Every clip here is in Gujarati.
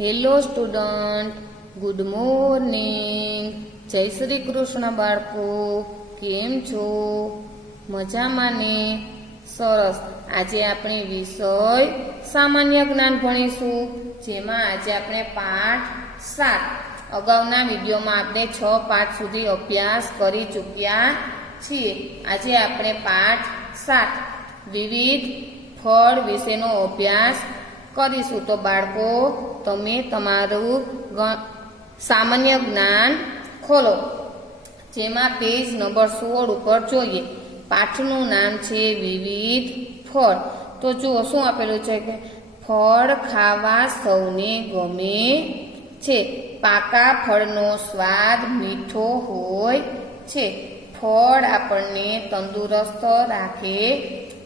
Hello student, good morning. જય શ્રી કૃષ્ણ બાળકો, કેમ છો? મજામાં ને? સરસ. આજે આપણે વિષય સામાન્ય જ્ઞાન ભણીશું, જેમાં આજે આપણે પાઠ 7. અગાઉના વિડીયોમાં આપણે 6 પાઠ સુધી અભ્યાસ કરી ચૂક્યા છીએ. આજે આપણે પાઠ 7 વિવિધ ફળ વિશેનો અભ્યાસ કરીશું. તો બાળકો, તમે તમારું સામાન્ય જ્ઞાન ખોલો, જેમાં પેજ નંબર 16 ઉપર જોઈએ. પાઠનું નામ છે વિવિધ ફળ. તો જુઓ શું આપેલું છે કે ફળ ખાવા સૌને ગમે છે. પાકા ફળનો સ્વાદ મીઠો હોય છે. ફળ આપણને તંદુરસ્ત રાખે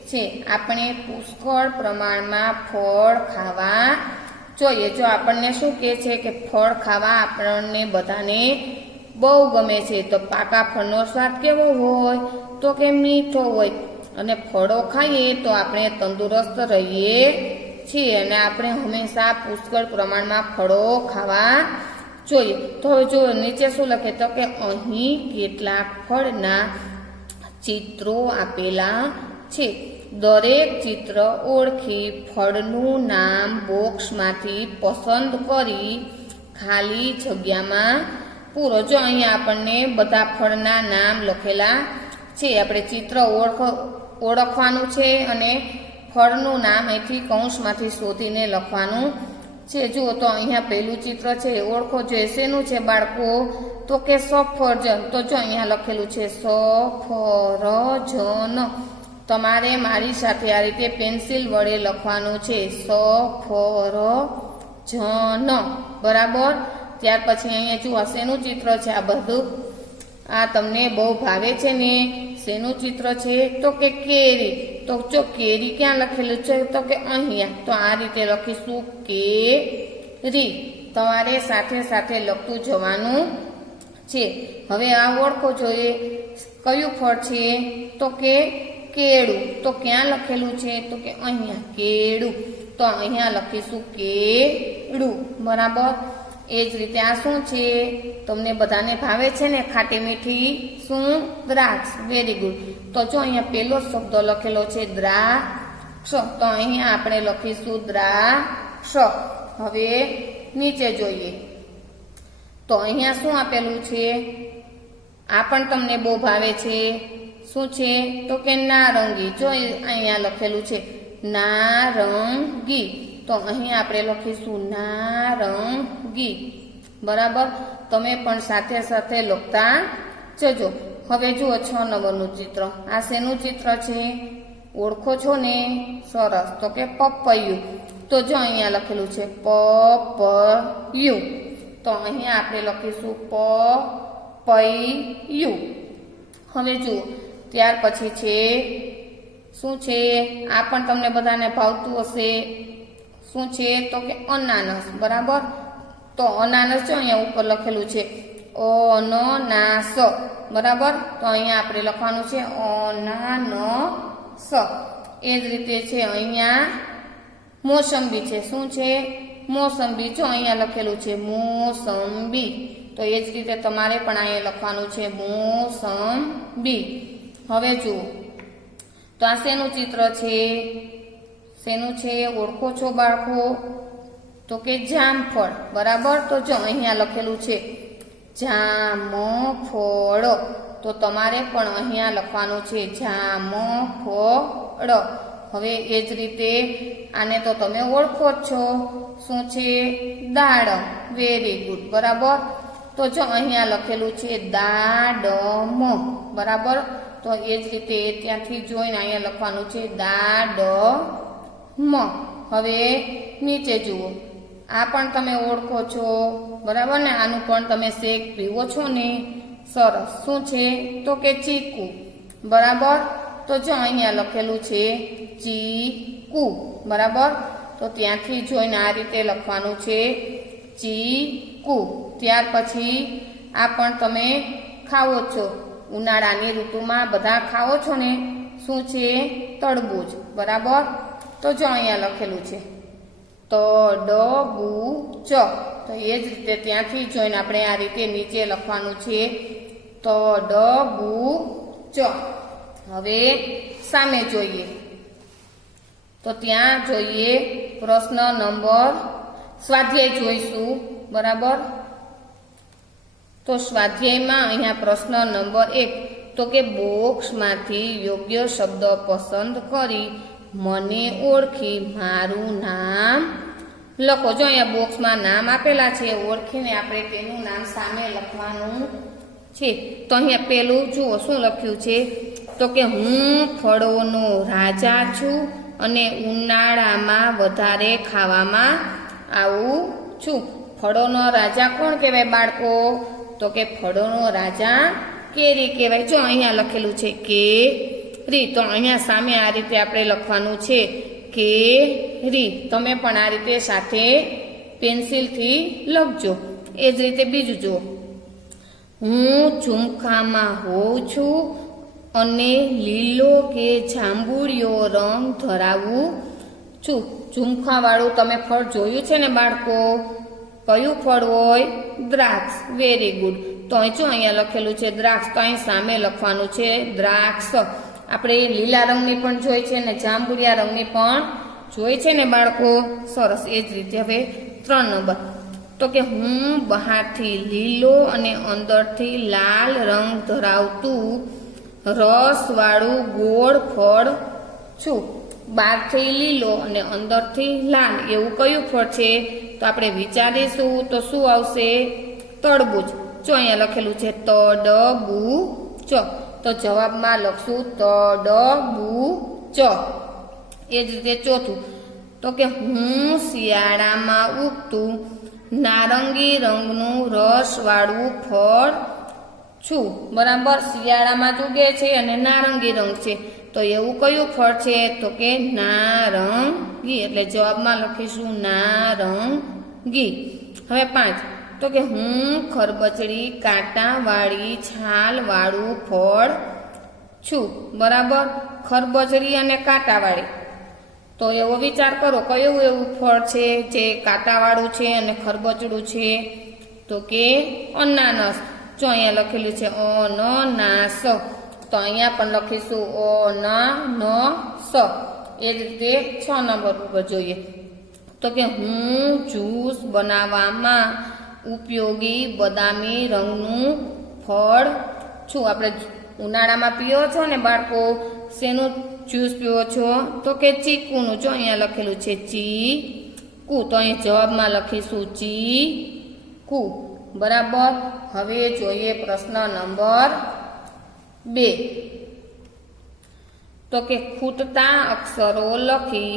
છે. આપણે પુષ્કળ પ્રમાણમાં ફળ ખાવા જોઈએ. જો આપણને શું કહે છે કે ફળ ખાવા આપણને બધાને બહુ ગમે છે. તો પાકા ફળનો સ્વાદ કેવો હોય? તો કે મીઠો હોય. અને ફળો ખાઈએ તો આપણે તંદુરસ્ત રહીએ છીએ. અને આપણે હંમેશા પુષ્કળ પ્રમાણમાં ફળો ખાવા જોઈએ. તો હવે જો નીચે શું લખે તો કે અહીં કેટલાક ફળના ચિત્રો આપેલા છે. દરેક ચિત્ર ઓળખી ફળનું નામ બોક્સમાંથી પસંદ કરી ખાલી જગ્યામાં પૂરો. જો અહીંયા આપણને બધા ફળના નામ લખેલા છે. આપણે ચિત્ર ઓળખવાનું છે અને ફળનું નામ અહીંથી કૌંસમાંથી શોધીને લખવાનું છે. જુઓ તો અહીંયા પહેલું ચિત્ર છે, ઓળખો જોઈએ. શેનું છે બાળકો? તો કે સફરજન. તો જો અહીંયા લખેલું છે સફરજન. તમારે મારી સાથે આ રીતે પેન્સિલ વડે લખવાનું છે સફરજન. બરાબર. ત્યાર પછી અહીંયા જુઓ શેનું ચિત્ર છે? આ બધું આ તમને બહુ ભાવે છે ને. શેનું ચિત્ર છે? તો કે કેરી. તો જો કેરી ક્યાં લખેલું છે? તો કે અહીંયા. તો આ રીતે લખીશું કેરી. તમારે સાથે સાથે લખતું જવાનું છે. હવે આ ઓળખો જોઈએ કયું ફળ છે? તો કે કેળું. તો ક્યાં લખેલું છે? તો કે અહીંયા કેળું. તો અહીંયા લખીશું કેળું. બરાબર. એ જ રીતે આ શું છે? તમને બધાને ભાવે છે ને ખાટી મીઠી શું? દ્રાક્ષ. Very good. તો જો અહીંયા પહેલો શબ્દ લખેલો છે દ્રાક્ષ. તો અહીંયા આપણે લખીશું દ્રાક્ષ. હવે નીચે જોઈએ તો અહીંયા શું આપેલું છે? આ પણ તમને બહુ ભાવે છે. શું છે? તો કે નારંગી. જો અહીંયા લખેલું છે નારંગી. તો અહીં આપણે લખીશું નારંગી. બરાબર. તમે પણ સાથે સાથે લખતા જજો. હવે જુઓ 6 નંબરનું ચિત્ર. આ શેનું ચિત્ર છે? ઓળખો છો ને? સરસ. તો કે પપૈયું. તો જો અહીંયા લખેલું છે પપૈયું. તો અહીંયા આપણે લખીશું પપૈયું. હવે જુઓ ત્યાર પછી છે શું છે? આ પણ તમને બધાને ભાવતું હશે. શું છે? તો કે અનાનસ. બરાબર. તો અનાનસ જો અહીંયા ઉપર લખેલું છે અનનાસ. બરાબર. તો અહીંયા આપણે લખવાનું છે અનાનસ. એ જ રીતે છે અહીંયા મોસંબી છે. શું છે? મોસંબી. જો અહીંયા લખેલું છે મોસંબી. તો એ જ રીતે તમારે પણ અહીંયા લખવાનું છે મોસંબી. હવે જુઓ તો આ શેનું ચિત્ર છે? શેનું છે? ઓળખો છો બાળકો? તો કે જામફળ. બરાબર. તો જો અહીંયા લખેલું છે જામફળ. તો તમારે પણ અહીંયા લખવાનું છે જામફળ. હવે એ જ રીતે આને તો તમે ઓળખો જ છો. શું છે? દાડમ. Very good. બરાબર. તો જો અહીંયા લખેલું છે દાડમ. બરાબર. તો એ જ રીતે ત્યાંથી જોઈને અહીંયા લખવાનું છે દાડમ. હવે નીચે જુઓ. આ પણ તમે ઓળખો છો. બરાબર ને? આનું પણ તમે શેક પીવો છો ને. સરસ. શું છે? તો કે ચીકુ. બરાબર. તો જો અહીંયા લખેલું છે ચીકુ. બરાબર. તો ત્યાંથી જોઈને આ રીતે લખવાનું છે ચીકુ. ત્યાર પછી આ પણ તમે ખાવો છો. ઉનાળાની ઋતુમાં બધા ખાવો છો ને. શું છે? તરબૂચ. બરાબર. તો જો અહીંયા લખેલું છે તડબૂચ. તો એ જ રીતે ત્યાંથી જોઈને આપણે આ રીતે નીચે લખવાનું છે તડબૂચ. હવે સામે જોઈએ તો ત્યાં જોઈએ પ્રશ્ન નંબર સ્વાધ્યાય જોઈશું. બરાબર, તો સ્વાધ્યાયમાં અહીંયા પ્રશ્ન નંબર 1 તો કે બોક્સમાંથી યોગ્ય શબ્દ પસંદ કરી મને ઓળખી મારું નામ લખો. જો અહીંયા બોક્સમાં નામ આપેલા છે, ઓળખીને આપણે તેનું નામ સામે લખવાનું છે. તો અહીંયા પેલું જુઓ શું લખ્યું છે, તો કે હું ફળોનો રાજા છું અને ઉનાળામાં વધારે ખાવામાં આવું છું. ફળોનો રાજા કોણ કહેવાય બાળકો? તો કે ફળોનો રાજા કેરી કહેવાય. જો અહીંયા લખેલું છે કેરી, તો અહીંયા સામે આ રીતે આપણે લખવાનું છે કેરી. તમે પણ આ રીતે સાથે પેન્સિલથી લખજો. એ જ રીતે બીજું જુઓ, હું ઝુમખામાં હોઉં છું અને લીલો કે જાંબુડિયો રંગ ધરાવું છું. ઝુમખાવાળું તમે ફળ જોયું છે ને બાળકો? કયું ફળ હોય? દ્રાક્ષ. Very good. તો અહીં જો અહીંયા લખેલું છે દ્રાક્ષ, તો અહીં સામે લખવાનું છે દ્રાક્ષ. આપણે લીલા રંગની પણ જોઈ છે ને જાંબુડિયા રંગની પણ જોઈ છે ને બાળકો? સરસ. એ જ રીતે હવે 3 નંબર, તો કે હું બહારથી લીલો અને અંદરથી લાલ રંગ ધરાવતું રસવાળું ગોળ ફળ છું. બહારથી લીલો અને અંદરથી લાલ એવું કયું ફળ છે? તો આપણે વિચારીશું તો શું આવશે? તરબૂચ. જો અહીંયા લખેલું છે તડબૂચ, તો જવાબમાં લખશું તડબૂચ. એ જ રીતે ચોથું, તો કે હું શિયાળામાં ઉગતું નારંગી રંગનું રસવાળું ફળ છું. બરાબર, શિયાળામાં જ ઉગે છે અને નારંગી રંગ છે, તો એવું કયું ફળ છે? તો કે નારંગી. એટલે જવાબમાં લખીશું નારંગી. હવે 5, તો કે હું ખરબચડી કાંટાવાળી છાલવાળું ફળ છું. બરાબર, ખરબચડી અને કાંટાવાળી. તો એવો વિચાર કરો કયું એવું ફળ છે જે કાંટાવાળું છે અને ખરબચડું છે? તો કે અનાનસ. જો અહીંયા લખેલું છે અનનાસ, તો અહીંયા પણ લખીશું અનાનસ. એ જ રીતે 6 નંબર ઉપર જોઈએ, તો કે હું જ્યુસ બનાવવામાં ઉપયોગી બદામી રંગનું ફળ છું. આપણે ઉનાળામાં પીવો છો ને બાળકો, શેનું જ્યુસ પીવો છો? તો કે ચીકુનું. જો અહીંયા લખેલું છે ચીકુ, તો અહીં જવાબમાં લખીશું ચીકુ. બરાબર. હવે જોઈએ પ્રશ્ન નંબર 2, તો કે ખૂટતા અક્ષરો લખી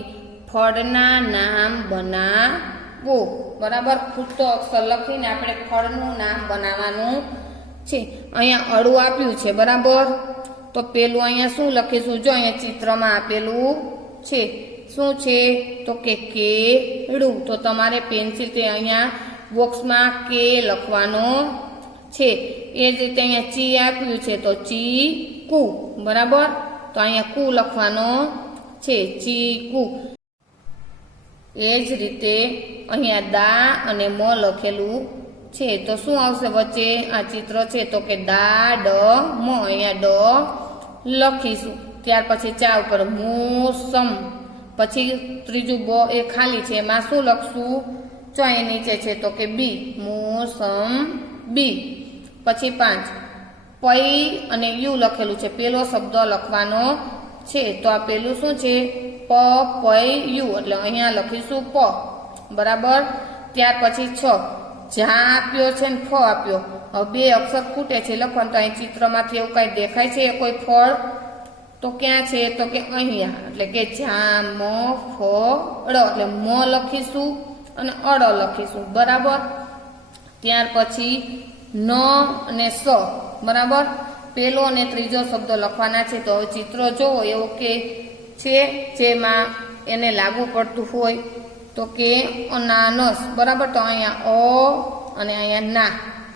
ફળના નામ બનાવો. બરાબર, ખૂટતો અક્ષર લખીને આપણે ફળનું નામ બનાવવાનું છે. અહીંયા અળું આપ્યું છે. બરાબર, તો પેલું અહીંયા શું લખીશું? જો અહીંયા ચિત્રમાં આપેલું છે શું છે? તો કે કેળું. તો તમારે પેન્સિલથી અહીંયા બોક્સમાં કે લખવાનો છે. એ જ રીતે અહીંયા ચી આપ્યું છે, તો ચીકુ. બરાબર, તો અહીંયા કુ લખવાનો છે, ચીકુ. એ જ રીતે અહીંયા દા અને મ લખેલું છે, તો શું આવશે વચ્ચે? આ ચિત્ર છે, તો કે દા ડ મ. અહીંયા ડ લખીશું. ત્યાર પછી ચા ઉપર મોસમ. પછી ત્રીજું બ એ ખાલી છે, એમાં શું લખશું? જો અહીં નીચે છે, તો કે બી, મોસમ બી. પછી 5 પૈ અને યુ લખેલું છે. પેલો શબ્દ લખવાનો છે, તો આ પેલું શું છે? પ પૈ યુ, એટલે અહીંયા લખીશું પ. બરાબર, ત્યાર પછી 6 જા આપ્યો છે ને ફ આપ્યો. હવે 2 અક્ષર ખૂટે છે લખવાનું, તો અહીં ચિત્રમાંથી એવું કઈ દેખાય છે કોઈ ફળ? તો ક્યાં છે? તો કે અહીંયા, એટલે કે જામ ફળ. એટલે મ લખીશું અને અડ લખીશું. બરાબર, ત્યાર પછી ન અને સ. બરાબર, પેલો અને ત્રીજો શબ્દ લખવાના છે. તો હવે ચિત્ર જોવો એવું કે છે જેમાં એને લાગુ પડતું હોય, તો કે અનાનસ. બરાબર, તો અહીંયા અ અને અહીંયા ના.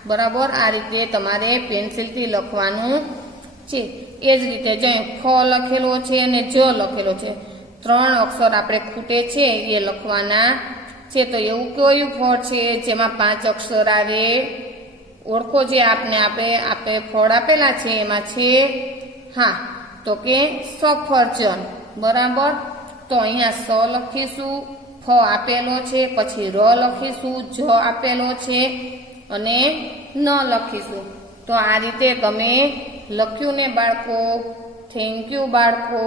બરાબર, આ રીતે તમારે પેન્સિલથી લખવાનું છે. એ જ રીતે જો ફ લખેલો છે અને જ લખેલો છે, 3 અક્ષર આપણે ખૂટે છે એ લખવાના છે. તો એવું કયું ફળ છે જેમાં 5 અક્ષર આવે? ઓળખો. જે આપણે ફળ આપેલા છે એમાં છે હા તો કે સફરજન. બરાબર. તો અહીંયા સ લખીશું, ફ આપેલો છે, પછી ર લખીશું, જ આપેલો છે અને ન લખીશું. તો આ રીતે તમે લખ્યું ને બાળકો. થેન્ક યુ બાળકો.